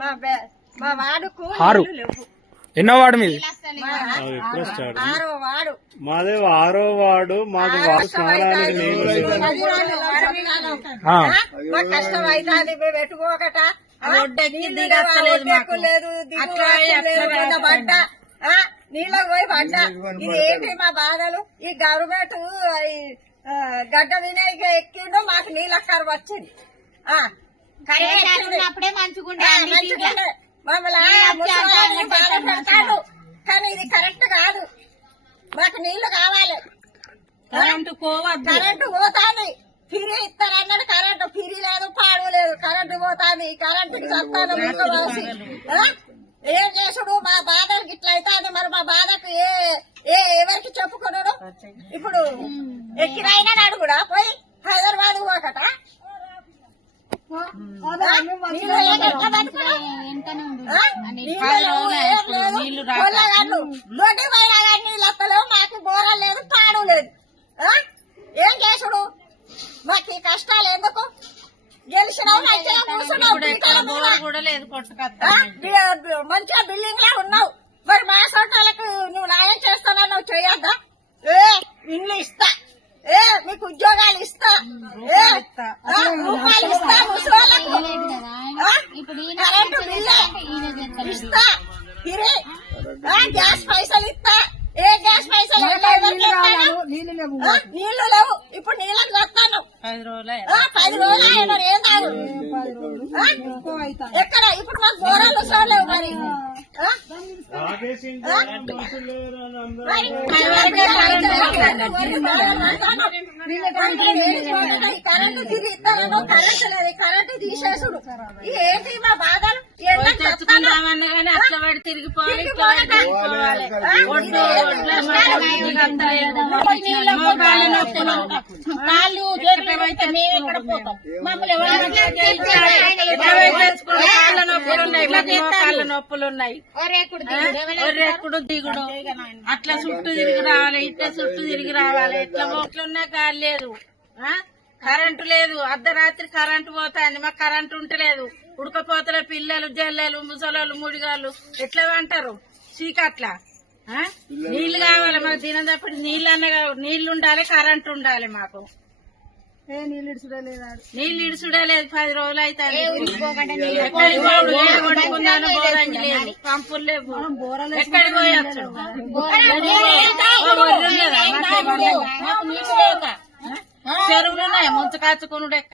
మా వాడుకు 6 ఎన్నో వాడు మీది? 6వ వాడు. మాదే 6వ వాడు. మాకు స్నానానికి నీళ్ళు మాకు కష్టం అవుతుంది పెట్టుకోకట పడ్డా నీళ్ళకి పోయి పడ్డా. ఇది ఏంటి మా బాధలు? ఈ గవర్నమెంట్ గడ్డ వినాయక ఎక్కిండు మాకు నీళ్ళక్కర వచ్చింది. మమ్మల్ని బాధ పెడతాడు కానీ ఇది కరెక్ట్ కాదు. మాకు నీళ్లు కావాలి. కరెంటు పోతాంది. ఫిరి ఇస్తారన్నాడు. కరెంటు ఫిరి లేదు పాడు లేదు. కరెంటు పోతాంది. కరెంటుకి చస్తాను ముందు పోసి ఏం చేసుడు? మా బాధలకు ఇట్లా అవుతుంది. మరి మా బాధకు ఎవరికి చెప్పుకున్నాడు? ఇప్పుడు ఎక్కినైనా నాడు కూడా పోయి హైదరాబాద్ పోకట దొడ్డి పోయినా కానీ నీళ్ళు వస్తలేవు. మాకు బోరం లేదు పాడు లేదు. ఏం చేసుడు? మాకు ఈ కష్టాలు ఎందుకు? గెలిచినావు మంచిగా కూర్చున్నావు మంచిగా బిల్డింగ్ లా ఉన్నావు. మరి మా సొంతాలకు నువ్వు న్యాయం చేస్తానన్నావు చేయొద్దా? ఇల్లు ఇస్తా, మీకు ఉద్యోగాలు ఇస్తా, రూపాయలు ఇస్తా, ముసలోళ్ళకు కరెంటు బిల్లు ఇస్తా, గ్యాస్ పైసలు ఇస్తా. ఏ గ్యాస్ పైసలు నీళ్లు లేవు. ఇప్పుడు నీళ్ళకి వస్తాను 10 రోజులు ఆయన ఏం తాగు ఎక్కడ? ఇప్పుడు మాకు బోరాలు చూడలేవు. మరి కరెంటు తిరిగి ఇస్తారనో కరెంటు లేదు. కరెంటు తీసేసుడు ఏంటి మా బాధలు? తెచ్చుకుందామన్నా కానీ అట్లా పడి తిరిగిపోవాలి. కాళ్ళు చేతులు అయితే మేము ఎక్కడ పోతాం? మమ్మల్ని కాళ్ళ నొప్పులు ఉన్నాయి. ఎప్పుడు దిగుడు అట్లా చుట్టూ తిరిగి రావాలి, ఇట్లా చుట్టూ తిరిగి రావాలి. ఇట్లా మొట్లున్నా గాలి లేదు, కరెంటు లేదు. అర్ధరాత్రి కరెంటు పోతాంది. మాకు కరెంటు ఉంటలేదు. ఉడకపోతల పిల్లలు జల్లెలు ముసలోళ్ళు ముడిగాళ్ళు ఎట్లా అంటారు? చీకట్లా నీళ్లు కావాలి మాకు. దినం తప్పటి నీళ్లు ఉండాలి, కరెంటు ఉండాలి. మాకు నీళ్లు ఇడుచుడే లేదు. 10 రోజులు అయితే వండుకున్నాను. బోరంగి లేదు, పంపులు లేవు. ఎక్కడికి పోయొచ్చు? చెరువులు ఉన్నాయి. ముంచు కాచుకున్నాడు